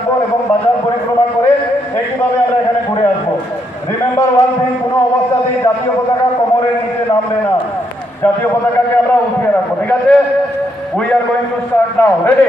রাখবো এবং বাজার পরিক্রমা করে একইভাবে আমরা এখানে ঘুরে আসবো। রিমেম্বার ওয়ান থিং, কোনো অবস্থাতেই জাতীয় পতাকা কোমরের নিচে নামবে না, জাতীয় পতাকাকে আমরা উঠিয়ে রাখবো। ঠিক আছে, we are going to start now. Ready?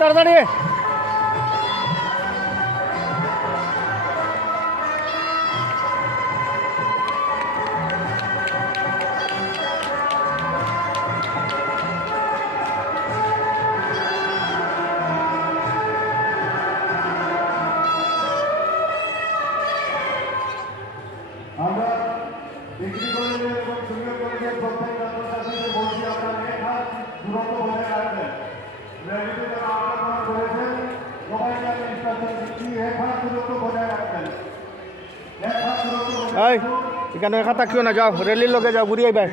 তাড়াতাড়ি আমরা ডিগ্রি কলেজে এবং জুনিয়র কলেজের প্রত্যেক ছাত্রছাত্রীদের বলছি, আপনারা এক হাত দূরত্ব বজায় রাখবেন। র্যালিতে যারা অংশগ্রহণ করেছেন সবাইকে আমি ইনস্ট্রাকশন দিচ্ছি, এক হাত দূরত্ব বজায় রাখবেন। এক হাত দূরত্ব এখানে একা থাকিও না, যাও রেলির লগে যাও, ঘুরিয়ে আইবা।